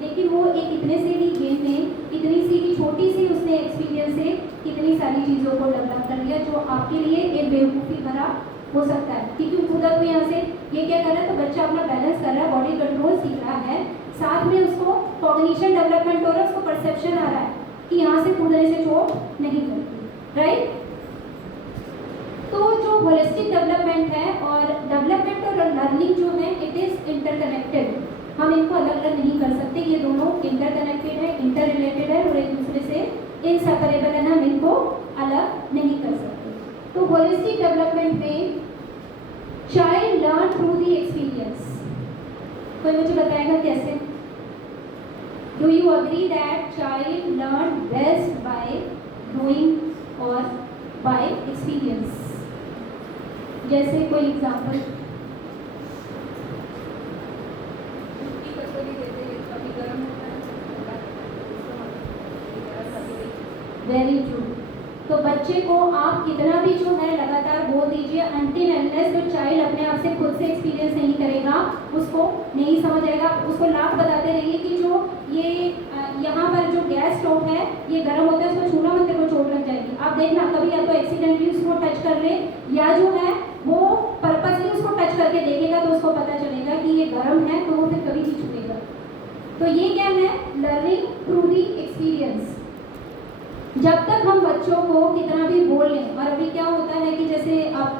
लेकिन वो एक इतने से ही गेम में इतनी सी ही छोटी सी उसने एक्सपीरियंस से कितनी सारी चीज़ों को डेवलप कर लिया जो आपके लिए एक बेवकूफ़ी भरा हो सकता है। क्योंकि कूदा तो यहाँ से ये क्या कर रहा है, तो बच्चा अपना बैलेंस कर रहा है, बॉडी कंट्रोल सीख रहा है, साथ में उसको कॉग्निशन डेवलपमेंट हो रहा है, उसको परसेप्शन आ रहा है कि यहाँ से कूदने से चोट नहीं लगती, राइट। तो जो होलिस्टिक डेवलपमेंट है और डेवलपमेंट और लर्निंग जो है इट इज़ इंटरकनेक्टेड, हम इनको अलग अलग नहीं कर सकते, ये दोनों इंटरकनेक्टेड है, इंटर रिलेटेड है और एक दूसरे से इनसेपरेबल है, हम इनको अलग नहीं कर सकते। तो होलिस्टिक डेवलपमेंट में child learn through the experience, कोई मुझे बताएगा कैसे? Do you agree that child learn best by doing और बाय एक्सपीरियंस? जैसे कोई एग्जाम्पल? Very true. तो बच्चे को आप कितना भी जो है लगातार बोल दीजिए, अनटिल अनलेस जो चाइल्ड अपने आप से खुद से एक्सपीरियंस नहीं करेगा उसको नहीं समझ आएगा। उसको लाभ बताते रहिए कि जो ये यहाँ पर जो गैस स्टोव है ये गर्म होता है, उसको छूना मत, तेरे को चोट लग जाएगी। आप देखना कभी या तो एक्सीडेंटली उसको टच कर ले या जो है वो पर्पसली उसको टच करके देखेगा तो उसको पता चलेगा कि ये गर्म है, तो वो फिर कभी नहीं छूटेगा। तो ये क्या है? Learning through the experience. जब तक हम बच्चों को कितना भी बोल लें, और अभी क्या होता है कि जैसे आप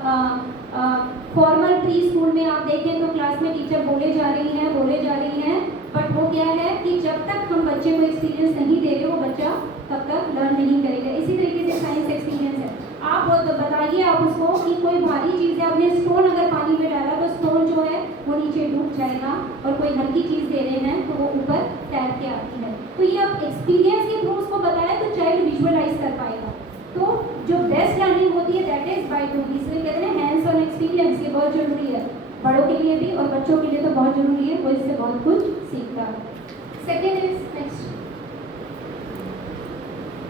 फॉर्मल प्री स्कूल में आप देखें तो क्लास में टीचर बोले जा रही हैं, बट वो क्या है कि जब तक हम बच्चे को एक्सपीरियंस नहीं दे रहे वो बच्चा तब तक लर्न नहीं करेगा। इसी तरीके से साइंस एक्सपीरियंस है। आप बताइए आप उसको कि कोई भारी चीज़ है, आपने स्टोन अगर पानी में डाला तो स्टोन जो है वो नीचे डूब जाएगा, और कोई हल्की चीज़ दे रहे हैं तो वो ऊपर तैर के आती है। तो ये आप एक्सपीरियंस के थ्रू उसको बताया तो चाइल्ड विजुअलाइज कर पाएगा। तो जो बेस्ट लर्निंग होती है दैट इज बाय डूइंग। इसलिए कहते हैं हैंड्स ऑन एक्सपीरियंस, ये बहुत जरूरी है, बड़ों के लिए भी और बच्चों के लिए तो बहुत जरूरी है, वो इससे बहुत कुछ सीखता है। Second is next,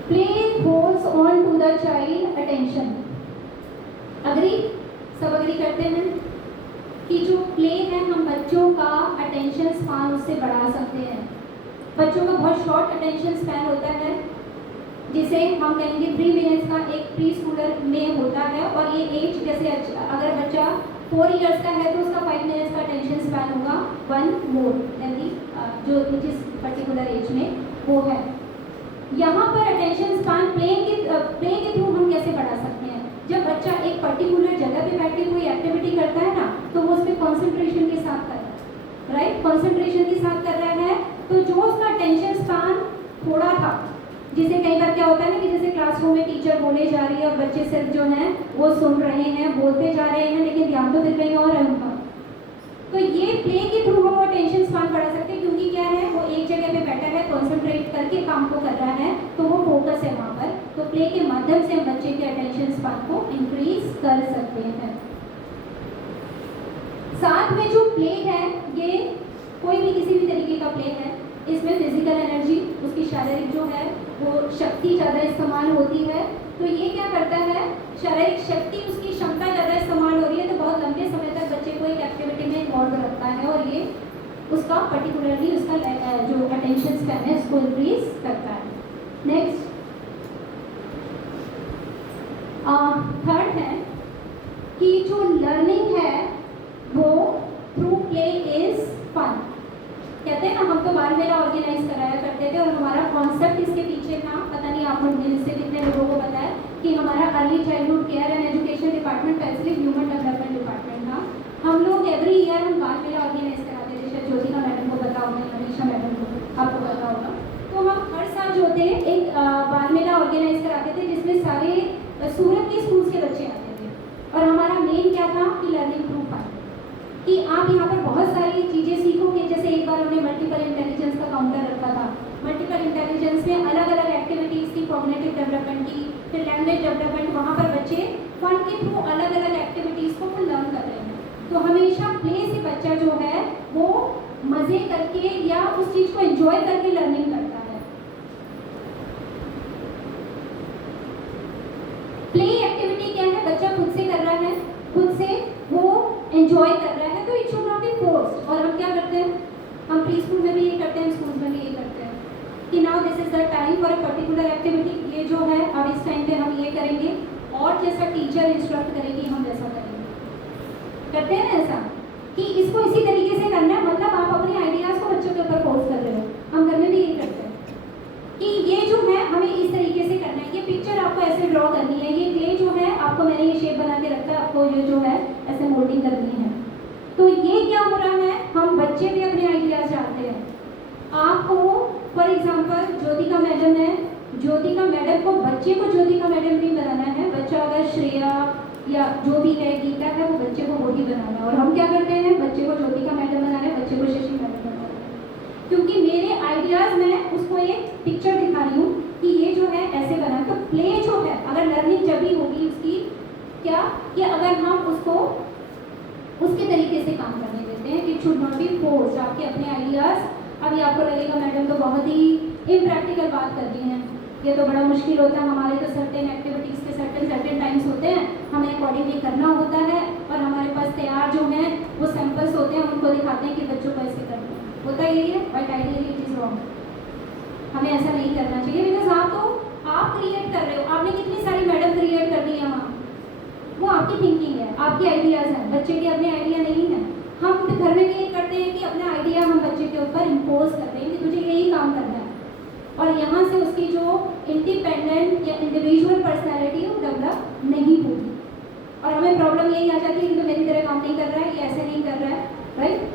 play holds on to the child attention. Agree? सब अग्री करते हैं कि जो प्ले है हम बच्चों का अटेंशन स्पैन उससे बढ़ा सकते हैं। बच्चों का बहुत शॉर्ट अटेंशन स्पैन होता है, जिसे हम कहेंगे 3 मिनट्स का एक प्री स्कूलर में होता है, और ये एज जैसे अगर बच्चा 4 इयर्स का है तो उसका 5 मिनट्स का अटेंशन स्पैन होगा, 1 मोर यानी जो जिस पर्टिकुलर एज में वो है। यहाँ पर अटेंशन स्पैन प्ले के थ्रू हम कैसे बढ़ा सकते हैं? जब बच्चा एक पर्टिकुलर जगह पे बैठ के कोई एक्टिविटी करता है ना, तो वो उस पर कॉन्सेंट्रेशन के साथ कर रहा है, राइट, कॉन्सेंट्रेशन के साथ कर रहा है, तो जो उसका अटेंशन स्पैन थोड़ा था, जिसे कई बार क्या होता है ना कि जैसे क्लासरूम में टीचर बोले जा रही है और बच्चे सिर्फ जो हैं वो सुन रहे हैं, बोलते जा रहे हैं, लेकिन ध्यान तो फिर कहीं और है उनका। तो ये प्ले के थ्रू हम अटेंशन स्पैन बढ़ा सकते हैं, क्योंकि क्या है वो एक जगह पे बैठा है, कॉन्सेंट्रेट करके काम को कर रहा है, तो वो फोकस है वहाँ पर। तो प्ले के माध्यम से हम बच्चे के अटेंशन स्पैन को इंक्रीज कर सकते हैं। साथ में जो प्ले है ये कोई भी किसी भी तरीके का प्ले है, इसमें फिजिकल एनर्जी उसकी शारीरिक जो है वो शक्ति ज़्यादा इस्तेमाल होती है। तो ये क्या करता है, शारीरिक शक्ति उसकी क्षमता ज़्यादा इस्तेमाल हो रही है, तो बहुत लंबे समय तक बच्चे को एक एक्टिविटी में इन्वॉल्व रखता है, और ये उसका पर्टिकुलरली उसका जो अटेंशन स्पैन है उसको इंक्रीज करता है। नेक्स्ट थर्ड है कि जो लर्निंग है वो थ्रू प्ले इज फन। कहते हैं ना, हम तो बाल मेला ऑर्गेनाइज कराया करते थे और हमारा कॉन्सेप्ट इसके पीछे था, पता नहीं आप लोग में से कितने लोगों को पता है कि हमारा early childhood care and education department का इसलिए ह्यूमन डेवलपमेंट डिपार्टमेंट था। हम लोग एवरी ईयर हम बाल मेला ऑर्गेनाइज कराते थे, शायद ज्योतिका मैडम को पता होगा, मनीषा मैडम को आपको पता होगा। तो हम हर साल जो थे एक बाल मेला ऑर्गेनाइज कराते थे जिसमें सारे सूरत के स्कूल्स के बच्चे आते थे, और हमारा मेन क्या था कि लर्निंग थ्रू फन, कि आप यहाँ पर बहुत सारी चीज़ें सीखोगे। जैसे एक बार हमने मल्टीपल इंटेलिजेंस का काउंटर रखा था। मल्टीपल इंटेलिजेंस में अलग अलग एक्टिविटीज़ की, कॉग्निटिव डेवलपमेंट की, फिर लैंग्वेज डेवलपमेंट, वहाँ पर बच्चे फन के थ्रू अलग अलग एक्टिविटीज़ को वो लर्न कर रहे हैं। तो हमेशा प्ले से बच्चा जो है वो मज़े करके या उस चीज़ को एंजॉय करके लर्निंग करता है। प्ले एक्टिविटी क्या है? बच्चा खुद से कर रहा है, खुद से वो एंजॉय कर रहा है, तो it should not be forced. और हम क्या करते हैं, हम प्री स्कूल में भी ये करते हैं, स्कूल में भी कि now this is the time for a particular activity, ये जो है अब इस टाइम पे हम ये करेंगे, और जैसा टीचर इंस्ट्रक्ट करेगी हम वैसा करेंगे। करते हैं ना ऐसा कि इसको इसी तरीके से करना है, मतलब आप अपने आइडियाज़ को बच्चों के ऊपर फोर्स कर रहे हो। हम घर में भी यही करते हैं कि ये जो है हमें इस तरीके से करना है, ये पिक्चर आपको ऐसे ड्रॉ करनी है, ये क्ले जो है आपको मैंने ये शेप बना के रखा है, आपको ये जो है ऐसे मोल्डिंग करनी है। तो ये क्या हो रहा है, हम बच्चे भी अपने आइडियाज़ डालते हैं। आपको फॉर एग्जाम्पल ज्योतिका मैडम है, ज्योतिका मैडम को बच्चे को ज्योतिका मैडम नहीं बनाना है, बच्चा अगर श्रेया या जो भी है गीता है वो बच्चे को वही बनाना है। और हम क्या करते हैं, बच्चे को ज्योतिका मैडम बनाना है, बच्चे को शशि मैडम बनाना है, क्योंकि मेरे आइडियाज़ में उसको एक पिक्चर दिखा रही हूँ कि ये जो है ऐसे बना। तो प्ले जो है अगर लर्निंग जब भी होगी उसकी क्या कि अगर हम उसको उसके तरीके से काम करने देते हैं, it should not be forced. आपके अपने आइडियाज़, अभी आपको लगेगा मैडम तो बहुत ही इम्प्रैक्टिकल बात कर रही हैं, ये तो बड़ा मुश्किल होता है, हमारे तो सर्टेन एक्टिविटीज़ के सर्टेन टाइम्स होते हैं, हमें अकॉर्डिंगली करना होता है, और हमारे पास तैयार जो हैं वो सैंपल्स होते हैं, उनको दिखाते हैं कि बच्चों को ऐसे करना है। होता यही है, but ideally it is wrong. हमें ऐसा नहीं करना चाहिए, बिकॉज आप क्रिएट कर रहे हो, आपने कितनी सारी मैडम क्रिएट कर दी है वहाँ, वो आपकी थिंकिंग है, आपके आइडियाज़ हैं, बच्चे के अपने आइडिया नहीं है। हम घर में भी ये करते हैं कि अपना आइडिया हम बच्चे के ऊपर इम्पोज करते हैं कि तुझे यही काम करना है, और यहाँ से उसकी जो इंडिपेंडेंट या इंडिविजुअल पर्सनैलिटी है वो डेवलप नहीं होगी, और हमें प्रॉब्लम यही आ जाती है कि तो मेरी तरह काम नहीं कर रहा है, ये ऐसे नहीं कर रहा है, right.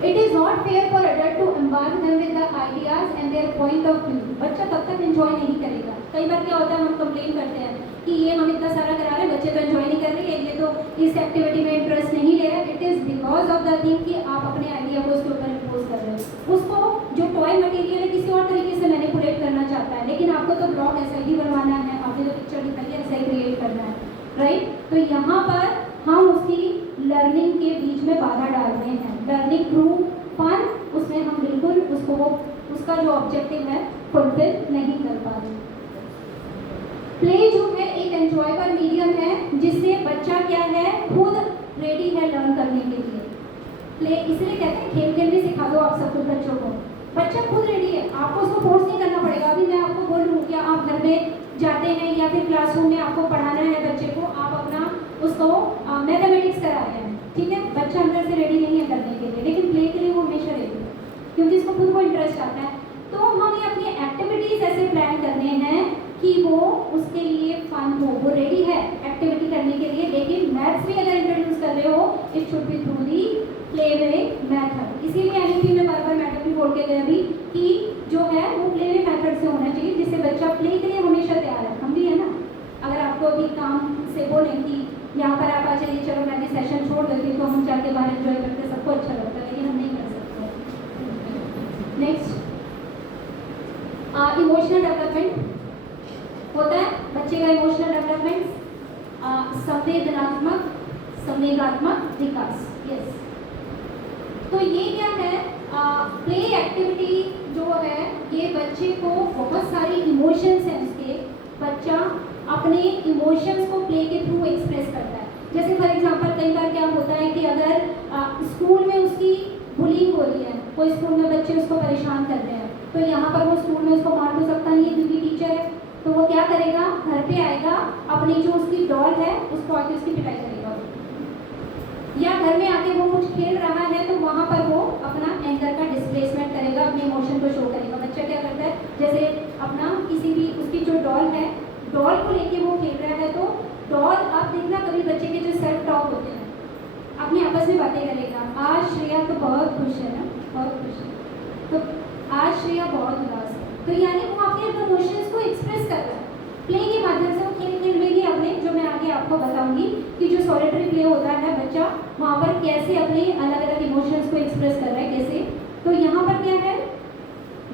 It is not fair for adult to embark them with the ideas and their point of view. बच्चा तब तक एंजॉय नहीं करेगा। कई बार क्या होता है, हम कंप्लेन करते हैं कि ये हम इतना सारा करा रहे हैं, बच्चे तो एंजॉय नहीं कर रहे हैं, ये तो इस एक्टिविटी में इंटरेस्ट नहीं ले रहा है। It is because of the thing कि आप अपने आइडिया को उसके ऊपर इम्पोज कर रहे हो। उसको जो टॉय मटेरियल है किसी और तरीके से मैनिपुलेट करना चाहता है, लेकिन आपको तो ब्लॉक ऐसा ही बनवाना है, आपने तो पिक्चर दिखाई है ऐसा ही क्रिएट करना है, राइट। तो यहाँ पर हम उसकी लर्निंग के बीच में बाधा डाल रहे हैं। लर्निंग थ्रू फन, उसमें हम बिल्कुल उसको उसका जो ऑब्जेक्टिव है फुलफिल नहीं कर पा रहे। प्ले जो है एक एंजॉयबल मीडियम है, जिससे बच्चा क्या है खुद रेडी है लर्न करने के लिए। प्ले इसलिए कहते हैं खेल खेल भी सिखा दो आप सब कुछ बच्चों को, बच्चा खुद रेडी है, आपको उसको फोर्स नहीं करना पड़ेगा। अभी मैं आपको बोल लूँ कि आप घर में जाते हैं या फिर क्लासरूम में आपको पढ़ाना है बच्चे को, आप अपना उसको मैथमेटिक्स करा रहे हैं, ठीक है, बच्चा अंदर से रेडी नहीं है करने के लिए, लेकिन प्ले के लिए वो हमेशा रेडी है क्योंकि उसको खुद को इंटरेस्ट आता है। तो हमें अपनी एक्टिविटीज़ ऐसे प्लान करने हैं कि वो उसके लिए फन हो, वो रेडी है एक्टिविटी करने के लिए। लेकिन मैथ्स भी अगर इंट्रोड्यूस कर रहे हो, it should be through the play way method. इसीलिए एनईपी में बार बार मैडम भी बोल के गए अभी कि जो है वो प्ले वे मैथड से होना चाहिए, जिससे बच्चा प्ले के लिए हमेशा तैयार है। हम भी है ना, अगर आपको अभी काम से बोलें कि यहाँ पर आप आ जाइए, चलो मैंने सेशन छोड़ देती हूँ, तो हम जाके बाहर एंजॉय करते, सबको अच्छा लगता है, लेकिन हम नहीं कर सकते। नेक्स्ट, इमोशनल डेवलपमेंट होता है बच्चे का। इमोशनल डेवलपमेंट, संवेदनात्मक संवेगात्मक विकास, यस। तो ये क्या है, प्ले एक्टिविटी जो है ये बच्चे को बहुत सारी इमोशंस हैं उसके, बच्चा अपने इमोशंस को प्ले के थ्रू एक्सप्रेस करता है। जैसे फॉर एग्जांपल कई बार क्या होता है कि अगर स्कूल में उसकी बुलिंग हो रही है, कोई स्कूल में बच्चे उसको परेशान कर रहे हैं, तो यहाँ पर वो स्कूल में उसको मार तो सकता नहीं है क्योंकि टीचर है, तो वो क्या करेगा, घर पे आएगा, अपनी जो उसकी डॉल है उसको आके उसकी पिटाई करेगा, या घर में आके वो कुछ खेल रहा है तो वहाँ पर वो अपना एंगर का डिस्प्लेसमेंट करेगा, अपने इमोशन को शो करेगा। बच्चा क्या करता है, जैसे अपना किसी भी उसकी जो डॉल है, डॉल को लेके वो खेल रहा है, तो डॉल आप देखना कभी बच्चे के जो सेल्फ टॉक होते हैं अपने आपस में बातें करेगा, आज श्रेया तो बहुत खुश है ना, बहुत खुश है, तो आज श्रेया बहुत उदास है, तो यानी वो अपने इमोशंस को एक्सप्रेस कर रहा है प्ले के माध्यम से। वो खेल खेल में भी अपने, जो मैं आगे आपको बताऊंगी कि जो सॉलिटरी प्ले होता है बच्चा वहाँ पर कैसे अपने अलग अलग इमोशंस को एक्सप्रेस कर रहा है, कैसे। तो यहाँ पर क्या है,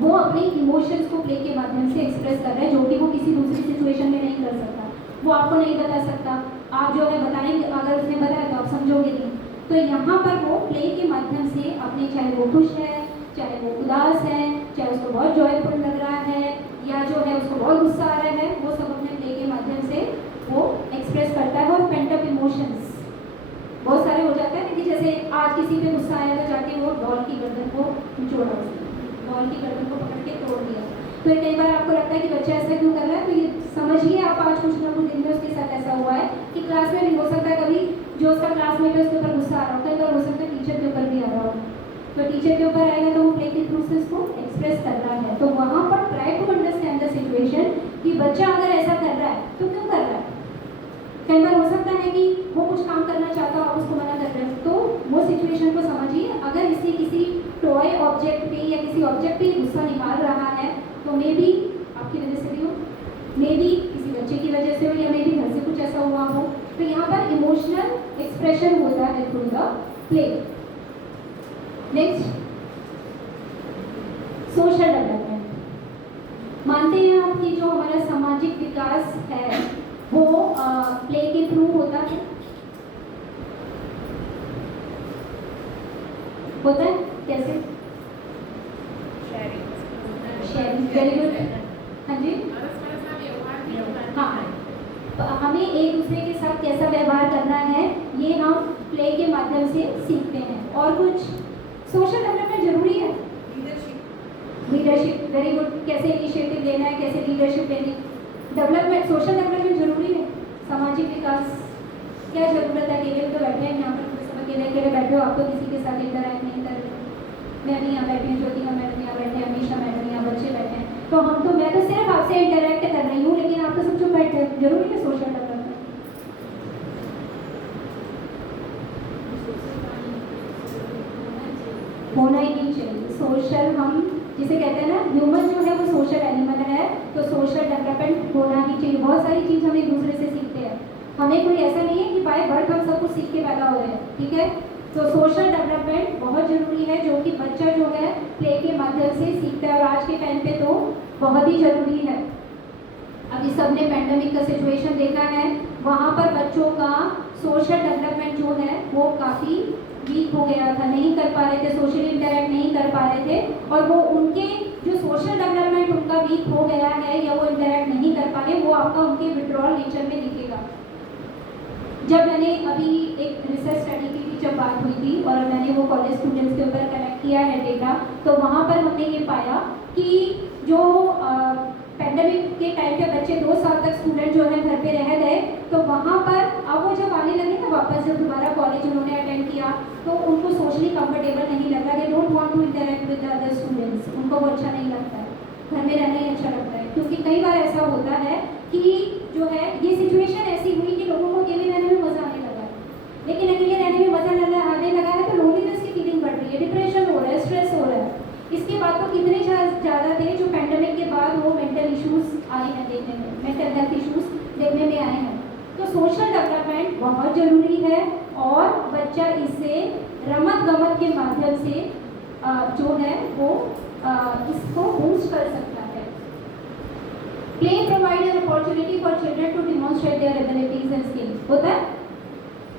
वो अपने इमोशंस को प्ले के माध्यम से एक्सप्रेस कर रहा है, जो कि वो किसी दूसरी सिचुएशन में नहीं कर सकता, वो आपको नहीं बता सकता। आप जो है बताएंगे, अगर उसने बताया तो आप समझोगे नहीं। तो यहाँ पर वो प्ले के माध्यम से अपने, चाहे वो खुश है, चाहे वो उदास है, चाहे उसको बहुत जॉयफुल लग रहा है, या जो है उसको बहुत गुस्सा आ रहा है, वो सब अपने प्ले के माध्यम से वो एक्सप्रेस करता है। और पेंट अप इमोशंस बहुत सारे हो जाते हैं कि जैसे आज किसी पे गुस्सा आया तो जाके वो डॉल की गर्दन को निचोड़ा उसने, बॉल की गर्दन को पकड़ के तोड़ दिया। तो ये कई बार आपको लगता है कि बच्चा ऐसा क्यों कर रहा है, तो ये समझिए आप आज कुछ ना कुछ दिन में उसके साथ ऐसा हुआ है कि क्लास में भी हो सकता है कभी जो उसका क्लासमेट है उसके ऊपर गुस्सा आ रहा हो, कई बार हो सकता है टीचर के ऊपर भी आ रहा हो। तो टीचर के ऊपर आएगा तो वो प्ले के थ्रू से उसको एक्सप्रेस कर रहा है। तो वहाँ पर try to understand the situation कि बच्चा अगर ऐसा कर रहा है तो क्यों कर रहा है। कई बार हो सकता है कि वो कुछ काम करना चाहता हो, आप उसको मना कर रहे हो, तो वो सिचुएशन को समझिए। अगर इससे किसी टॉय ऑब्जेक्ट पे या किसी ऑब्जेक्ट पे गुस्सा निकाल रहा है तो मे बी आपकी वजह से भी हो, मे बी किसी बच्चे की वजह से हो, या मे बी घर से कुछ ऐसा हुआ हो। तो यहाँ पर इमोशनल एक्सप्रेशन होता है through the play. Next, social development. मानते हैं आप कि जो हमारा सामाजिक विकास है वो प्ले के थ्रू होता है, कैसे? Sharing, very good. हाँ जी, हाँ, तो हमें एक दूसरे के साथ कैसा व्यवहार करना है ये हम प्ले के माध्यम से सीखते हैं। और कुछ सोशल डेवलपमेंट जरूरी है, लीडरशिप, वेरी गुड। कैसे इनिशिएटिव लेना है, कैसे लीडरशिप लेनी, डेवलपमेंट, सोशल डेवलपमेंट जरूरी है। सामाजिक विकास, क्या जरूरत है? अकेले तो बैठे हैं यहाँ पर, सब अकेले अकेले बैठे हो, आप तो किसी के साथ इंटरैक्ट नहीं कर रहे। मैं भी यहाँ बैठी हूँ, ज्योतिका मैडम यहाँ बैठे हैं, अमीशा मैडम यहाँ, बच्चे बैठे हैं, तो मैं तो सिर्फ आपसे इंटरैक्ट कर रही हूँ, लेकिन आप तो सब चुप बैठे हैं। जरूरी है सोशल डेवलपमेंट, होना ही नहीं चाहिए। सोशल, हम जिसे कहते हैं ना, ह्यूमन जो है वो सोशल एनिमल है, तो सोशल डेवलपमेंट होना ही चाहिए। बहुत सारी चीज़ हम एक दूसरे से सीखते हैं, हमें कोई ऐसा नहीं है कि बाय बर्थ हम सब कुछ सीख के पैदा हो रहे हैं, ठीक है। तो सोशल डेवलपमेंट बहुत ज़रूरी है, जो कि बच्चा जो है प्ले के माध्यम से सीखता है, और आज के टाइम पे तो बहुत ही ज़रूरी है। अभी सबने पैंडेमिक का सिचुएशन देखा है, वहाँ पर बच्चों का सोशल डेवलपमेंट जो है वो काफ़ी वीक हो गया था, नहीं कर पा रहे थे, सोशली इंटरेक्ट नहीं कर पा रहे थे, और वो उनके जो सोशल डेवलपमेंट उनका वीक हो गया है या वो इंटरेक्ट नहीं कर पा रहे, वो आपका उनके विड्रॉल नेचर में दिखेगा। जब मैंने अभी एक रिसर्च स्टडी की थी, जब बात हुई थी, और मैंने वो कॉलेज स्टूडेंट्स के ऊपर कलेक्ट किया है डेटा, तो वहाँ पर हमने ये पाया कि जो पैंडेमिक के टाइम पे बच्चे 2 साल तक स्टूडेंट जो है घर पे रह गए, तो वहाँ पर अब वो जब आने लगे ना वापस, जब दोबारा कॉलेज उन्होंने अटेंड किया, तो उनको सोशली कंफर्टेबल नहीं लगा, they don't want to interact with other students, उनको वो अच्छा नहीं लगता है, घर में रहना ही अच्छा लगता है। क्योंकि कई बार ऐसा होता है कि जो है ये सिचुएशन ऐसी हुई कि लोगों को अकेले रहने में मज़ा आने लगा है, लेकिन अकेले रहने में मज़ा आने लगा है तो लोनलीनेस की फीलिंग बढ़ रही है, डिप्रेशन हो रहा है, स्ट्रेस हो रहा है। इसके बाद तो कितने ज़्यादा थे जो पैंडेमिक के बाद वो मेंटल इश्यूज आए हैं देखने में, मेंटल हेल्थ इश्यूज देखने में आए हैं। तो सोशल डेवलपमेंट बहुत ज़रूरी है, और बच्चा इससे रमत गमत के माध्यम से जो है वो इसको बूस्ट कर सकता है। Play provide an opportunity for children to demonstrate their abilities and skills. होता है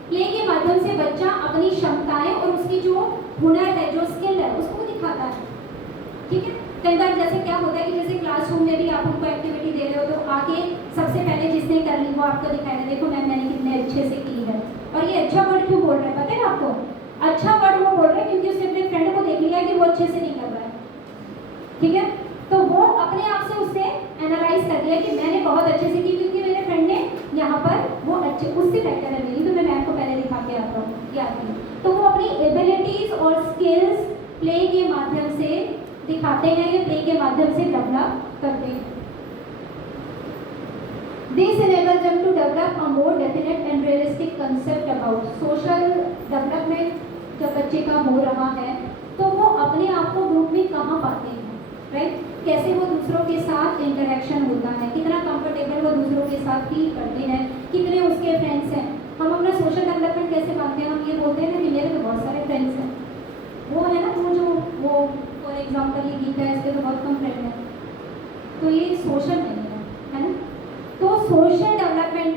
प्ले के माध्यम से बच्चा अपनी क्षमताएं और उसकी जो हुनर है, जो स्किल है, उसको दिखाता है, ठीक है। कई बार जैसे क्या होता है कि जैसे क्लासरूम में भी आप उनको एक्टिविटी दे रहे हो, तो आके सबसे पहले जिसने कर ली वो आपको दिखाएगा, देखो मैंने कितने अच्छे से की है। और ये अच्छा वर्ड क्यों बोल रहा है पता है आपको? अच्छा वर्ड वो बोल रहा है क्योंकि उसने अपने फ्रेंड को देख लिया कि वो अच्छे से नहीं कर रहा है, ठीक है। तो वो अपने आप से उससे एनालाइज कर दिया कि मैंने बहुत अच्छे से की, क्योंकि मेरे फ्रेंड ने यहाँ पर वो अच्छे, उससे बेहतर है मेरी, तो मैं मैम को पहले दिखा के आता हूँ, ये आती है। तो वो अपनी एबिलिटीज और स्किल्स प्ले के माध्यम से दिखाते हैं, या प्ले के माध्यम से डेवलप करते हैं। This enables them to develop a more definite and realistic concept about social development। जब बच्चे का हो रहा है तो वो अपने आप को ग्रुप में कहाँ पाते हैं, राइट? कैसे वो दूसरों के साथ इंटरेक्शन होता है, कितना कंफर्टेबल वो दूसरों के साथ फील करते हैं, कितने उसके फ्रेंड्स हैं। हम अपना सोशल डेवलपमेंट कैसे मानते हैं? हम ये बोलते हैं ना कि मेरे तो बहुत सारे फ्रेंड्स हैं, वो है ना वो फॉर एग्जाम्पल ये गीता है, इसके तो बहुत कम फ्रेंड हैं, तो ये सोशल नहीं है ना। तो सोशल डेवलपमेंट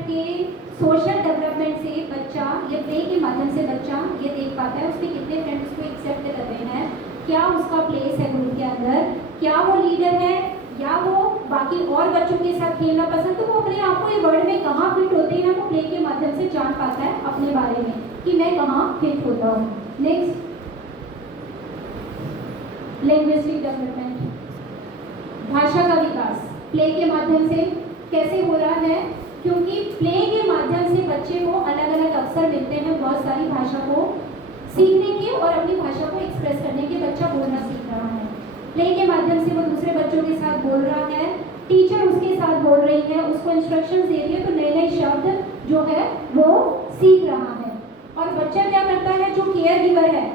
से बच्चा, ये प्ले के माध्यम से बच्चा ये देख पाता है उसके कितने फ्रेंड्स उसको एक्सेप्ट कर रहे हैं, क्या उसका प्लेस है ग्रुप के अंदर, क्या वो लीडर है या वो बाकी और बच्चों के साथ खेलना पसंद। तो वो अपने आप को ये वर्ल्ड में कहाँ फिट होते हैं ना, वो प्ले के माध्यम से जान पाता है अपने बारे में कि मैं कहाँ फिट होता हूँ। नेक्स्ट, लिंग्विस्टिक डेवलपमेंट, भाषा का विकास प्ले के माध्यम से कैसे हो रहा है, क्योंकि प्ले के माध्यम से बच्चे को अलग अलग अवसर मिलते हैं बहुत सारी भाषा को सीखने के और अपनी भाषा को एक्सप्रेस करने के। बच्चा बोलना सीख रहा है, प्ले के माध्यम से वो दूसरे बच्चों के साथ बोल रहा है, टीचर उसके साथ बोल रही है, उसको इंस्ट्रक्शंस दे रही है, तो नए नए शब्द जो है वो सीख रहा है। और बच्चा क्या करता है, जो केयर गिवर है,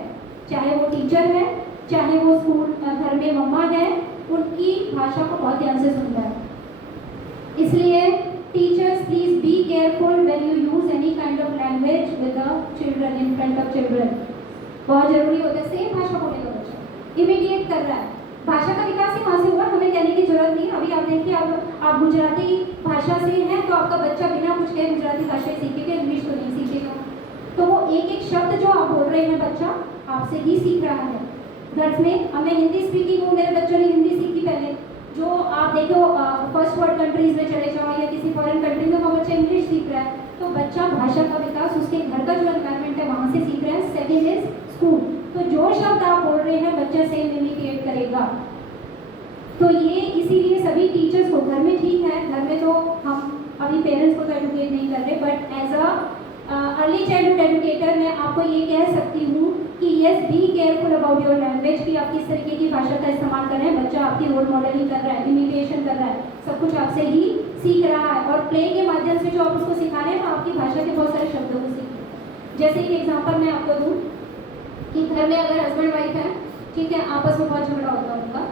चाहे वो टीचर है, चाहे वो स्कूल घर में मम्मा है, उनकी भाषा को बहुत ध्यान से सुनता है। इसलिए teachers please be careful when you use any kind of language with the children, in front of children. बहुत जरूरी होता है। सेम भाषा बोलेगा बच्चा, इमिडिएट कर रहा है, भाषा का विकास ही वहाँ से हुआ, हमें कहने की जरूरत नहीं। अभी आप देखिए, आप गुजराती भाषा से हैं तो आपका बच्चा बिना कुछ कहे गुजराती भाषा ही सीखेगा, इंग्लिश तो नहीं सीखेगा। तो वो एक एक शब्द जो आप बोल रहे हैं बच्चा आपसे ही सीख रहा है। घर में अब मैं हिंदी स्पीकिंग हूँ, मेरे बच्चों ने हिंदी सीखी पहले। जो आप देखो फर्स्ट वर्ल्ड कंट्रीज में चले जाओ या किसी फॉरेन कंट्री में, वो बच्चा इंग्लिश सीख रहा है। तो बच्चा भाषा का विकास उसके घर का जो एनवायरनमेंट है वहाँ से सीख रहा है। सेकेंड इज स्कूल, तो जो शब्द आप बोल रहे हैं बच्चा सेम इमिटेट करेगा। तो ये इसीलिए सभी टीचर्स को घर में, ठीक है घर में तो हम अभी पेरेंट्स को तो एडुकेट नहीं कर रहे, but as early childhood educator मैं आपको ये कह सकती हूँ कि yes, be careful about your language, कि आप किस तरीके की भाषा का इस्तेमाल कर रहे हैं। बच्चा आपकी रोल मॉडलिंग कर रहा है, इमिटेशन कर रहा है, सब कुछ आपसे ही सीख रहा है। और प्ले के माध्यम से जो आप उसको सिखा रहे हैं वो आपकी भाषा के बहुत सारे शब्दों को सीख रहे हैं। जैसे एक एग्जाम्पल मैं आपको दूँ कि घर में अगर हस्बैंड वाइफ है, ठीक है, आपस में बहुत झगड़ा होता है उनका,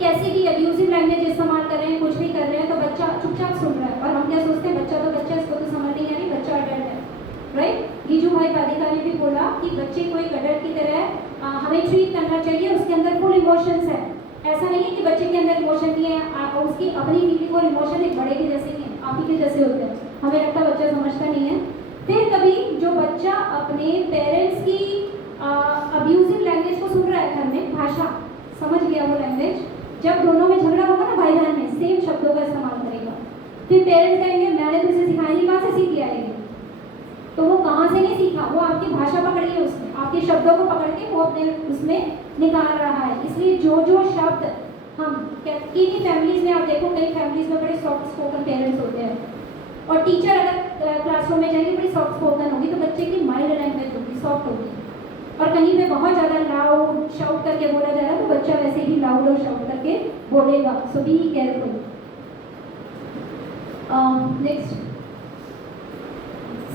कैसी भी अब्यूजिव लैंग्वेज इस्तेमाल कर रहे हैं, कुछ भी कर रहे हैं, तो बच्चा चुपचाप सुन रहा है। और हम क्या सोचते हैं, बच्चा तो बच्चा, इसको तो समझ नहीं आ रही, बच्चा अडल्ट है, राइट। गीजू भाई पादिका ने भी बोला कि बच्चे को एक अडल्ट की तरह हमें ट्रीट करना चाहिए, उसके अंदर फुल इमोशंस है। ऐसा नहीं है कि बच्चे के अंदर इमोशन नहीं है, उसकी अपनी फीलिंग और इमोशन एक बड़े के जैसे नहीं है, आप ही के जैसे होते हैं। हमें लगता है बच्चा समझता नहीं है। फिर कभी जो बच्चा अपने पेरेंट्स की अब्यूजिव लैंग्वेज को सुन रहा है घर में, भाषा समझ गया वो लैंग्वेज, जब दोनों में झगड़ा होगा ना भाई बहन में, सेम शब्दों का इस्तेमाल करेगा। फिर पेरेंट्स कहेंगे मैंने तो इसे सिखाया नहीं, कहाँ से सीख लिया है? तो वो कहाँ से नहीं सीखा, वो आपकी भाषा पकड़ी है उसने, आपके शब्दों को पकड़ के वो अपने उसमें निकाल रहा है। इसलिए जो जो शब्द हम किन्हीं फैमिलीज में, आप देखो कई फैमिलीज में बड़े सॉफ्ट स्पोकन पेरेंट्स होते हैं, और टीचर अगर क्लासरूम में जाएंगे बड़ी सॉफ्ट स्पोकन होगी, तो बच्चे की माइल्ड लैंग्वेज होगी, सॉफ्ट होगी। और कहीं पे बहुत ज़्यादा लाउड शाउट करके बोला जा रहा है, तो बच्चा वैसे ही लाउड और शाउट करके बोलेगा। So be careful. Next,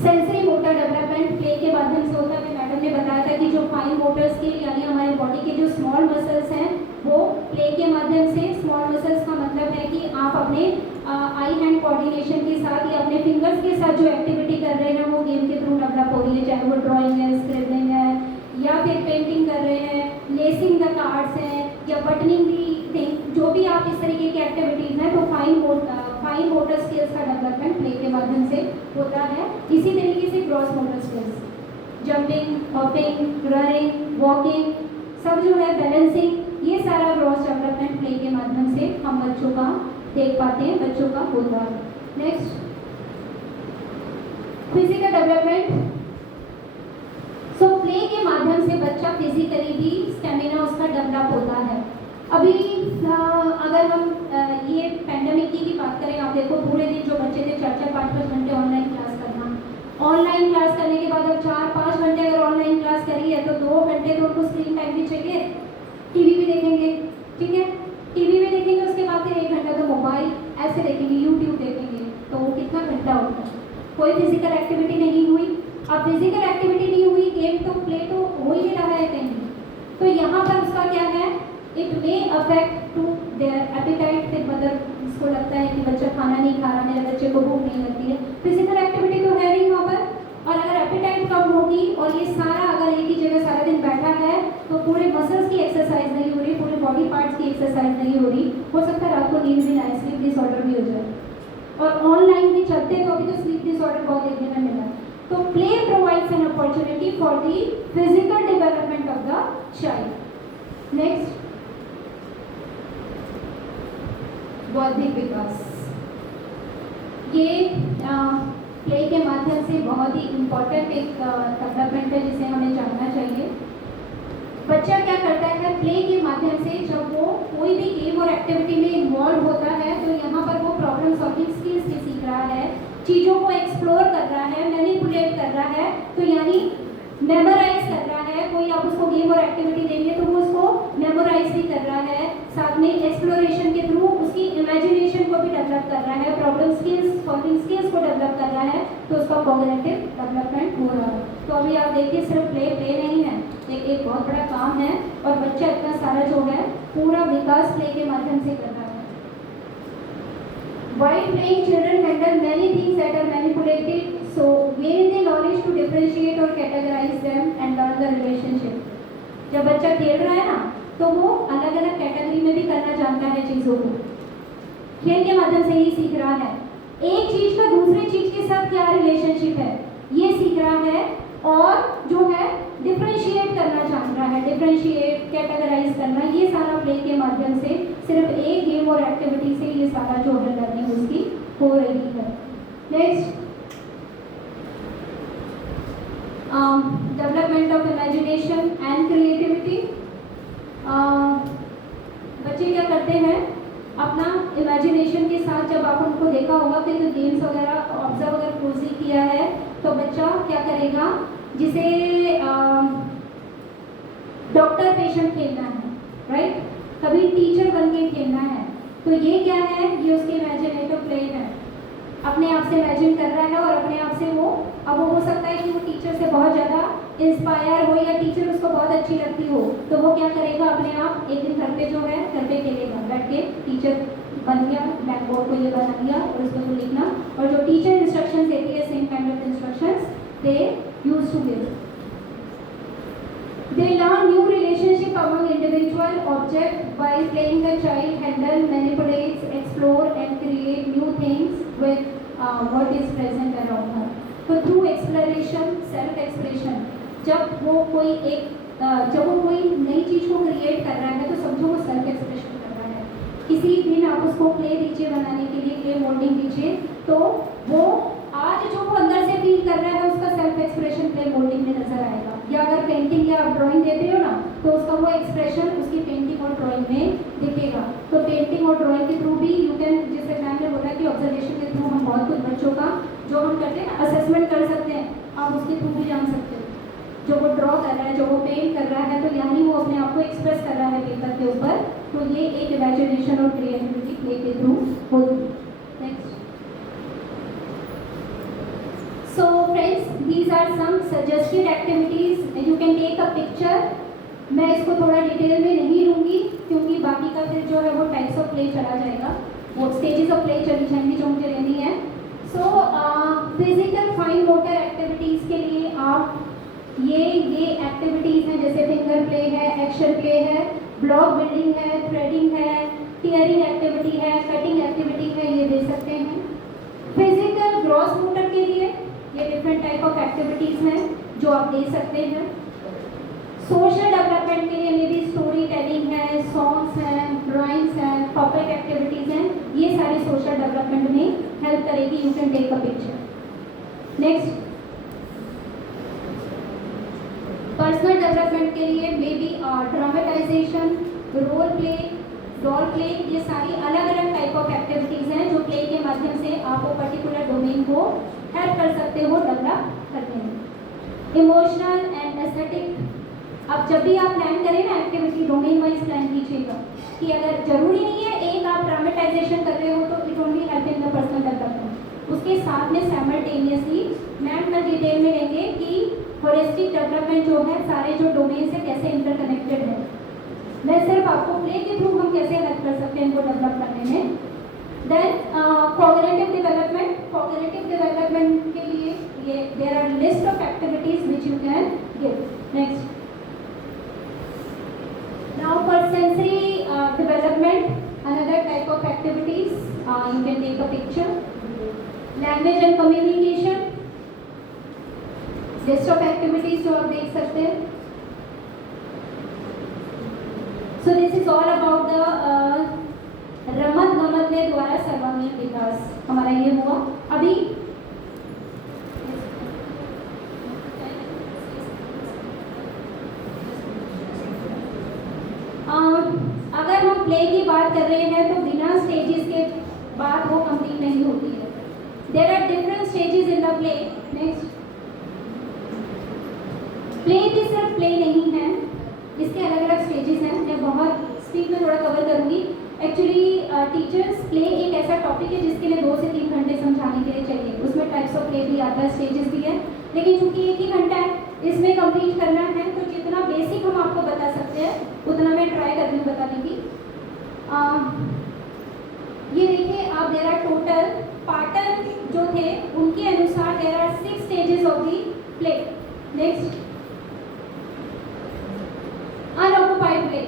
sensory motor development play के माध्यम से होता है। मैडम ने बताया था कि जो फाइन मोटर स्किल यानी हमारे बॉडी के जो स्मॉल मसल्स हैं वो प्ले के माध्यम से, स्मॉल मसल्स का मतलब है कि आप अपने आई हैंड कोऑर्डिनेशन के साथ या अपने फिंगर्स के साथ जो एक्टिविटी कर रहे हैं वो गेम के थ्रू डेवलप हो रही है, चाहे वो ड्राइंग है, स्क्रिबलिंग है, या फिर पेंटिंग कर रहे हैं, लेसिंग द कार्ड्स हैं, या बटनिंग दी थिंग, जो भी आप इस तरीके की एक्टिविटीज़ हैं, तो फाइन मोटर स्किल्स का डेवलपमेंट प्ले के माध्यम से होता है। इसी तरीके से gross motor skills, jumping, hopping, running, walking, सब जो है बैलेंसिंग, ये सारा ग्रॉस डेवलपमेंट प्ले के माध्यम से हम बच्चों का देख पाते हैं, बच्चों का होता है। Next, physical development. So play के माध्यम से बच्चा फिजिकली भी स्टेमिना उसका डेवलप होता है। अभी अगर हम ये पैंडेमिक की बात करें, आप देखो पूरे दिन जो बच्चे थे 4-4, 5-5 घंटे ऑनलाइन क्लास करना, ऑनलाइन क्लास करने के बाद अब 4-5 घंटे अगर ऑनलाइन क्लास करी है तो 2 घंटे तो उनको स्क्रीन टाइम भी चाहिए, टीवी भी देखेंगे, ठीक है, टीवी भी देखेंगे, उसके बाद फिर 1 घंटा तो मोबाइल ऐसे देखेंगे, यूट्यूब देखेंगे, तो वो कितना घंटा होता है। कोई फिजिकल एक्टिविटी नहीं हुई। अब फिजिकल एक्टिविटी नहीं हुई, गेम तो प्ले तो हो ही रहा है कहीं, तो यहाँ पर उसका क्या है, it may affect to their appetite. फिर मदर इसको लगता है कि बच्चा खाना नहीं खा रहा, मेरे बच्चे को भूख नहीं लगती है, फिजिकल एक्टिविटी तो है नहीं वहाँ पर, और अगर एपिटाइट कम होगी और ये सारा अगर एक ही जगह सारा दिन बैठा है तो पूरे मसल्स की एक्सरसाइज नहीं हो रही, पूरे बॉडी पार्ट्स की एक्सरसाइज नहीं हो रही, हो सकता है रात को नींद भी ना आए, स्लीप डिसऑर्डर भी हो जाए। और ऑनलाइन भी चलते तो अभी तो स्लीप डिसऑर्डर बहुत देखने में मिला। तो play provides N opportunity for the physical development of the child. Next, बौद्धिक विकास। ये प्ले के माध्यम से बहुत ही इम्पोर्टेंट एक डेवलपमेंट है जिसे हमें जानना चाहिए। बच्चा क्या करता है प्ले के माध्यम से, जब वो कोई भी गेम और एक्टिविटी में इन्वॉल्व होता है तो यहाँ पर वो प्रॉब्लम सॉल्विंग स्किल्स भी सीख रहा है, चीज़ों को एक्सप्लोर कर रहा है, मैनिपुलेट कर रहा है, तो यानी मेमोराइज कर रहा है। कोई आप उसको गेम और एक्टिविटी देंगे तो वो उसको मेमोराइज भी कर रहा है, साथ में एक्सप्लोरेशन के थ्रू उसकी इमेजिनेशन को भी डेवलप कर रहा है, प्रॉब्लम स्किल्स सॉल्विंग स्किल्स को डेवलप कर रहा है, तो उसका कॉग्निटिव डेवलपमेंट हो रहा है। तो अभी आप देखिए सिर्फ प्ले नहीं है, एक बहुत बड़ा काम है और बच्चा इतना सारा जो है पूरा विकास प्ले के माध्यम से कर रहा है। While playing, children handle many things that are manipulated, so gain the knowledge to differentiate or categorize them and learn the relationship. जब बच्चा खेल रहा है ना तो वो अलग अलग कैटेगरी में भी करना जानता है चीज़ों को, खेल के माध्यम से ही सीख रहा है। एक चीज़ का दूसरे चीज़ के साथ क्या रिलेशनशिप है ये सीख रहा है, और जो है डिफ्रेंशिएट करना जान रहा है, डिफ्रेंशिएट कैटेगराइज करना, ये सारा प्ले के माध्यम से सिर्फ एक गेम और एक्टिविटी से ये सारा जो है लर्निंग उसकी हो रही है। Next, development of imagination and creativity. बच्चे क्या करते हैं अपना इमेजिनेशन के साथ, जब आप उनको देखा होगा कि गेम्स वगैरह ऑब्जर्व अगर क्लोजली किया है तो बच्चा क्या करेगा, जिसे डॉक्टर पेशेंट खेलना है, राइट, कभी टीचर बन के खेलना है, तो ये क्या है, ये उसके इमेजिनेटिव प्ले है, अपने आप से इमेजिन कर रहा है और अपने आप से वो, अब वो हो सकता है कि वो टीचर से बहुत ज़्यादा इंस्पायर हो या टीचर उसको बहुत अच्छी लगती हो, तो वो क्या करेगा अपने आप एक दिन घर पे जो है घर पे खेलेगा, बैठ के टीचर बन गया, ब्लैक बोर्ड को ये बना दिया और उसको तो लिखना, और जो टीचर इंस्ट्रक्शंस देती है same kind of instructions they use to give. They learn new relationship among individual object by playing. The child handle, manipulates, explore and create new things with what is present around her. So through exploration, self expression, जब वो कोई नई चीज़ को create कर रहा है तो समझो वो सेल्फ एक्सप्रेशन कर रहा है। किसी दिन आप उसको क्ले दीजिए बनाने के लिए, क्ले मोल्डिंग दीजिए, तो वो आज जो वो अंदर से फील कर रहा है उसका सेल्फ एक्सप्रेशन क्ले मोल्डिंग में नजर आएगा। या अगर पेंटिंग या आप ड्राइंग देते हो ना तो उसका वो एक्सप्रेशन उसकी पेंटिंग और ड्राइंग में दिखेगा। तो पेंटिंग और ड्राइंग के थ्रू भी यू कैन, जैसे मैम ने बोला कि ऑब्जर्वेशन के थ्रू हम बहुत कुछ बच्चों का जो हम करते हैं असेसमेंट कर सकते हैं, आप उसके थ्रू भी जान सकते हो। जो वो ड्रॉ कर रहा है, जो वो पेंट कर रहा है, तो यानी वो अपने आप को एक्सप्रेस कर रहा है पेपर के ऊपर, तो ये एक इमेजिनेशन और क्रिएटिविटी प्ले के थ्रू होती है। Next, so friends, these are some suggested activities. You can take a picture. मैं इसको थोड़ा डिटेल में नहीं लूँगी क्योंकि बाकी का फिर जो है वो टाइप्स ऑफ प्ले चला जाएगा, वो स्टेजेस ऑफ प्ले चली जाएंगी जो मुझे लेनी है। So physical fine motor activities के लिए आप ये एक्टिविटीज़ हैं, जैसे फिंगर प्ले है, एक्शन प्ले है, ब्लॉक बिल्डिंग है, थ्रेडिंग है, टीयरिंग एक्टिविटी है, कटिंग एक्टिविटी है, ये दे सकते हैं। फिजिकल ग्रॉस मोटर के लिए ये डिफरेंट टाइप ऑफ एक्टिविटीज़ हैं जो आप दे सकते हैं। सोशल डेवलपमेंट के लिए मे बी स्टोरी टेलिंग है, सॉन्ग्स हैं, ड्राइंग्स हैं, पपेट एक्टिविटीज़ हैं, ये सारे सोशल डेवलपमेंट में हेल्प करेगी। You can take a picture. Next, personal development के लिए may be dramatization, role play, doll play, ये सारी अलग अलग टाइप ऑफ एक्टिविटीज़ हैं जो प्ले के माध्यम से आप वो पर्टिकुलर डोमेन को हेल्प कर सकते हो डेवलप करने में। इमोशनल एंड एस्थेटिक, अब जब भी आप प्लान करें ना एक्टिविटी, डोमेन वाइज प्लान कीजिएगा कि अगर जरूरी नहीं है एक आप ड्रामेटाइजेशन कर रहे हो तो it only help in the personal development, उसके साथ में साइमल्टेनियसली मैम का डिटेल में लेंगे कि होलिस्टिक डेवलपमेंट जो है सारे जो डोमेन से कैसे इंटरकनेक्टेड है। मैं सिर्फ आपको प्ले के थ्रू हम कैसे हेल्प कर सकते हैं इनको डेवलप करने में। Then cognitive development, cognitive development के लिए ये there are list of activities which you can give. Next, now for sensory development another type of activities, you can take a picture. Language and communication, list of activities जो आप देख सकते हैं। So this is all about the रमत गमत के द्वारा सर्वांगीण विकास हमारा ये हुआ। अभी हम प्ले की बात कर रहे हैं तो बिना स्टेजेस के बात वो कंप्लीट नहीं होती है। There are different stages in the play. Next, play भी सिर्फ प्ले नहीं है, इसके अलग अलग स्टेजेस हैं। मैं बहुत स्पीड में थोड़ा कवर करूँगी। एक्चुअली टीचर्स प्ले एक ऐसा टॉपिक है जिसके लिए 2 से 3 घंटे समझाने के लिए चाहिए। उसमें टाइप्स ऑफ प्ले भी आता है, स्टेजेस भी है, लेकिन चूंकि 1 ही घंटा है इसमें कंप्लीट करना है, तो जितना बेसिक हम आपको बता सकते हैं उतना मैं ट्राई कर रही हूँ बताने की। ये देखिए आप, देयर आर टोटल पार्टन जो थे उनके अनुसार there are 6 stages of the play. Next, unoccupied play,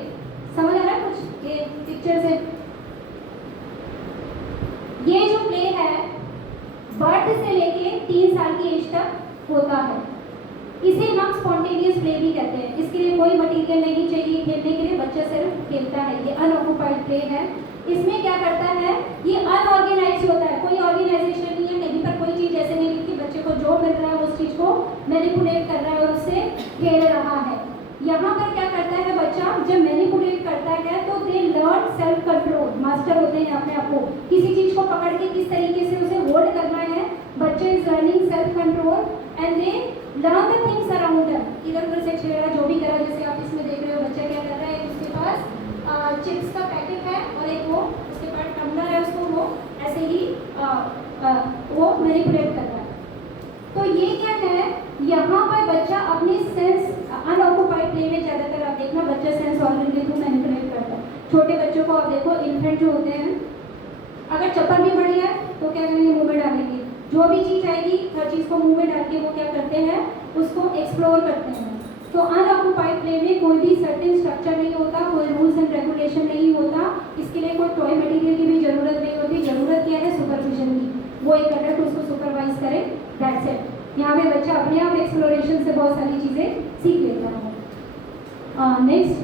समझ आ रहा है कुछ ये पिक्चर से? ये जो प्ले है बर्थ से लेके 3 साल की एज तक होता है। इसे हम स्पॉन्टेनियस प्ले भी कहते हैं। इसके लिए कोई मटेरियल नहीं चाहिए खेलने के लिए, बच्चा सिर्फ खेलता है। ये अनऑक्युपाइड प्ले है। इसमें क्या करता है, ये अनऑर्गेनाइज होता है, कोई ऑर्गेनाइजेशन नहीं है, कहीं पर कोई चीज़ ऐसे नहीं कि बच्चे को जो मिल रहा है उस चीज़ को मैनिपुलेट कर रहा है और उससे खेल रहा है। यहाँ पर क्या करता है बच्चा, जब मैनिपुलेट करता है तो they learn self control, master होते हैं अपने आप को, किसी चीज़ को पकड़ के किस तरीके से उसे होल्ड करना है। बच्चे is learning self control and they learn the things around them. इधर उधर से छेड़ा जो भी करा, जैसे आप इसमें देख रहे हो बच्चा क्या कर रहा है, उसके पास चिप्स का पैकेट है और एक वो उसके पास टम्बलर है, उसको वो ऐसे ही वो मैनिपुलेट कर रहा है। तो ये क्या है, यहाँ पर बच्चा अपनी सेंस, अनऑक्युपाइड प्ले में ज़्यादातर आप देखना बच्चा सेंस ऑर्गन के थ्रू मैनिपुलेट करता है। छोटे बच्चों को आप देखो, इन्फेंट जो होते हैं, अगर चप्पल भी बढ़ गया तो क्या करेंगे, मुंह में डालेंगे। जो भी चीज़ आएगी हर चीज़ को मुंह में डाल के वो क्या करते हैं, उसको एक्सप्लोर करते हैं। तो अनऑक्युपाइड प्ले में कोई भी सर्टेन स्ट्रक्चर नहीं होता, कोई रूल्स एंड रेगुलेशन नहीं होता, इसके लिए कोई टॉय मटेरियल की भी जरूरत नहीं होती। ज़रूरत क्या है, सुपरविजन की, वो एक अडल्ट उसको सुपरवाइज करे, दैट्स इट। यहाँ पे बच्चा अपने आप एक्सप्लोरेशन से बहुत सारी चीज़ें सीख लेता है। Next,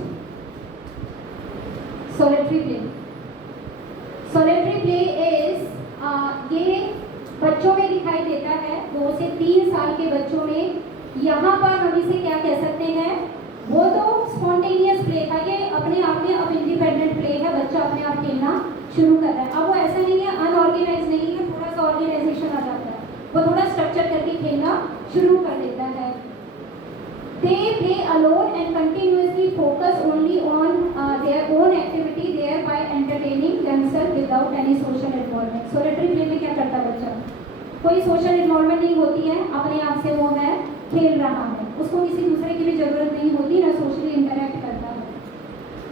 solitary play. Solitary play is, ये बच्चों में दिखाई देता है 2 से 3 साल के बच्चों में। यहाँ पर हम इसे क्या कह सकते हैं, वो तो स्पॉन्टेनियस प्ले था, ये अपने आप में अब इंडिपेंडेंट प्ले है, बच्चा अपने आप खेलना शुरू कर रहा है। अब वो ऐसा नहीं है, अनऑर्गेनाइज नहीं है, थोड़ा सा ऑर्गेनाइजेशन आ जाता है, वो थोड़ा स्ट्रक्चर करके खेलना शुरू कर देता है। They play alone and continuously focus only on their own activity, thereby entertaining themselves without any social involvement. Solitary play में क्या करता है बच्चा, कोई सोशल इन्वॉल्वमेंट नहीं होती है, अपने आप से वो है खेल रहा है, उसको किसी दूसरे की भी जरूरत नहीं होती, ना सोशली इंटरेक्ट करता है।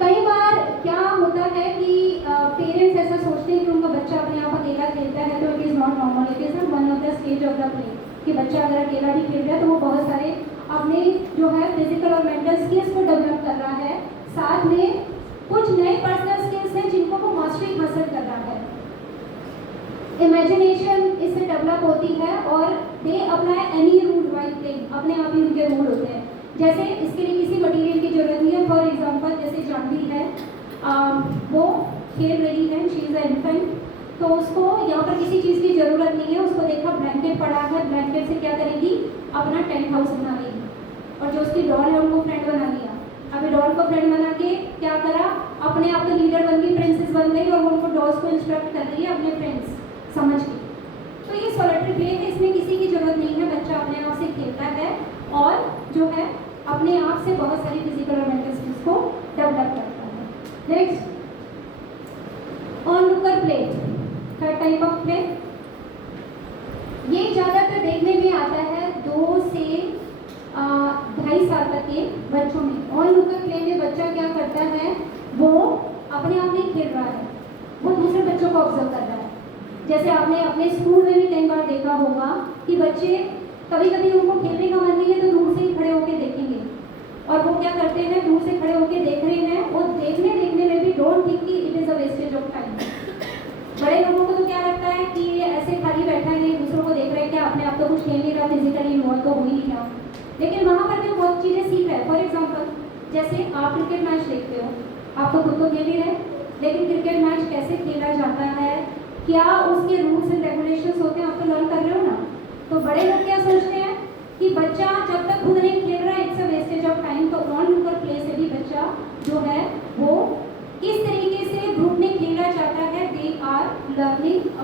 कई बार क्या होता है कि पेरेंट्स ऐसा सोचते हैं कि उनका बच्चा अपने आप अकेला खेलता है, तो it is not normal, it is one of the stage of the play, कि बच्चा अगर अकेला भी खेल रहा है तो वो बहुत सारे अपने जो है फिजिकल और मेंटल स्किल्स को डेवलप कर रहा है, साथ में कुछ नए पर्सनल स्किल्स हैं जिनको वो मास्टरी हासिल कर रहा है। इमेजिनेशन इससे डेवलप होती है और they apply any rule wise playing, अपने आप ही उनके रूल होते हैं। जैसे इसके लिए किसी मटेरियल की जरूरत नहीं है। फॉर एग्जांपल जैसे जानवी है, वो खेल रही है, शी इज़ अ इन्फेंट, तो उसको यहाँ पर किसी चीज़ की ज़रूरत नहीं है। उसको देखा ब्लैंकेट पड़ा है, ब्लैंकेट से क्या करेगी, अपना टेंट हाउस बना लेगी, और जो उसकी डॉल है उनको फ्रेंड बना लिया। अभी डॉल को फ्रेंड बना के क्या करा, अपने आप तो लीडर बन गई, प्रिंसेस बन गई, और वो उनको डॉल्स को इंस्ट्रक्ट कर रही है अपने फ्रेंड्स समझ के। तो ये सोलेटरी प्ले है, इसमें किसी की ज़रूरत नहीं है, बच्चा अपने आप से खेलता है और जो है अपने आप से बहुत सारी फिजिकल और मेंटल स्किल्स को डेवलप करता है। Next, Onlooker play, third type of play. ये ज़्यादातर देखने में आता है 2 से 2.5 साल तक के बच्चों में। ऑनलुकर प्ले में बच्चा क्या करता है, वो अपने आप नहीं खेल रहा है, वो दूसरे बच्चों को ऑब्जर्व कर रहा है। जैसे आपने अपने स्कूल में भी कई बार देखा होगा कि बच्चे कभी कभी उनको खेलने का मन नहीं है तो दूर से ही खड़े होकर देखेंगे, और वो क्या करते हैं, दूर से खड़े होकर देख रहे हैं, और देखने में भी डोंट थिंक कि it is a wastage of time. बड़े लोगों को तो क्या लगता है कि ये ऐसे खाली बैठा है, दूसरों को देख रहे हैं, क्या अपने आप तो कुछ खेल नहीं रहा, फिजिकली इन्वॉल्व तो हो ही नहीं रहा, लेकिन वहाँ पर भी बहुत चीज़ें सीख रहा है। फॉर एग्जाम्पल जैसे आप क्रिकेट मैच देखते हो, आप तो खुद तो खेल ही रहे, लेकिन क्रिकेट मैच कैसे खेला जाता है, क्या उसके रूल्स एंड रेगुलेशंस होते हैं, आप तो लर्न कर रहे हो ना। तो बड़े लोग क्या सोचते हैं कि बच्चा जब तक खुद नहीं खेल रहा है, it's a wastage of time. तो ऑनलुकर प्ले से भी बच्चा जो है वो किस तरीके से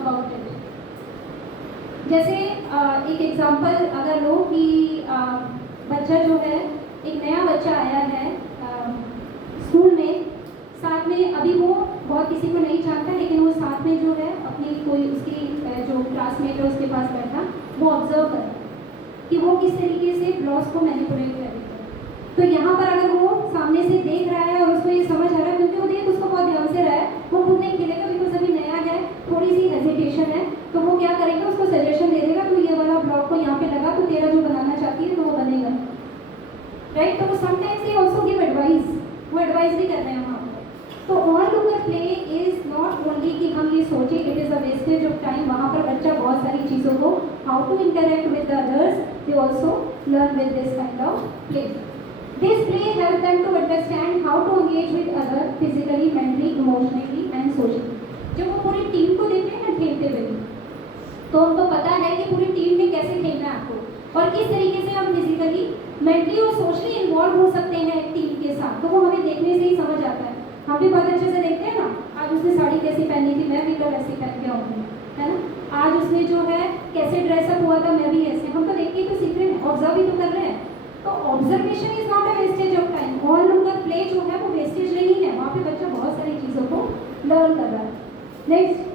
अबाउट इट। जैसे एक एग्जांपल अगर लो कि बच्चा जो है, एक नया बच्चा आया है स्कूल में, साथ में अभी वो बहुत किसी को नहीं जानता, लेकिन वो साथ में जो है अपनी कोई उसकी जो क्लासमेट है उसके पास बैठा, वो ऑब्जर्व कर रहा है कि वो किस तरीके से ब्लॉग्स को मैनिपुलेट कर रही है। तो यहाँ पर अगर वो सामने से देख रहा है और उसको ये समझ आ रहा है, क्योंकि वो देख उसको बहुत ध्यान से रहा है, वो खुद नहीं खेलेगा बिकॉज अभी नया है, थोड़ी सी हेजिटेशन है, तो वो क्या करेगा, उसको सजेशन दे देगा तो ये वाला ब्लॉग को यहाँ पे लगा तो तेरा जो बनाना चाहती है तो वो बनेगा, राइट। तो sometimes he also give advice, वो एडवाइस भी कर रहे हैं वहाँ पर। तो onlooker play is not only कि हम ये सोचे it is a wastage of time, वहाँ पर बच्चा बहुत सारी चीज़ों को how to interact with the others, they also learn with this kind of play. This play help them to understand how to engage with other physically, mentally, emotionally and socially. जब वो पूरी टीम को देखते हैं ना खेलते हुए, तो उनको पता है कि पूरी टीम में कैसे खेलना है आपको और किस तरीके से हम फिजिकली, मेंटली और सोशली इन्वॉल्व हो सकते हैं एक टीम के साथ। तो वो हमें देखने से ही समझ आता है, हम भी बहुत अच्छे से देखते हैं ना, आज उसने साड़ी कैसी पहनी थी, मैं भी तो वैसी पहन के आऊँगी, है ना। आज उसने जो है कैसे ड्रेसअप हुआ था, मैं भी ऐसे, हम तो देख के तो सीख रहे हैं, ऑब्जर्व भी तो कर रहे हैं। तो observation is not a wastage of time. Onlooker play जो है वो वेस्टेज नहीं है, वहाँ पे बच्चा बहुत सारी चीज़ों को लर्न कर रहा है। Next,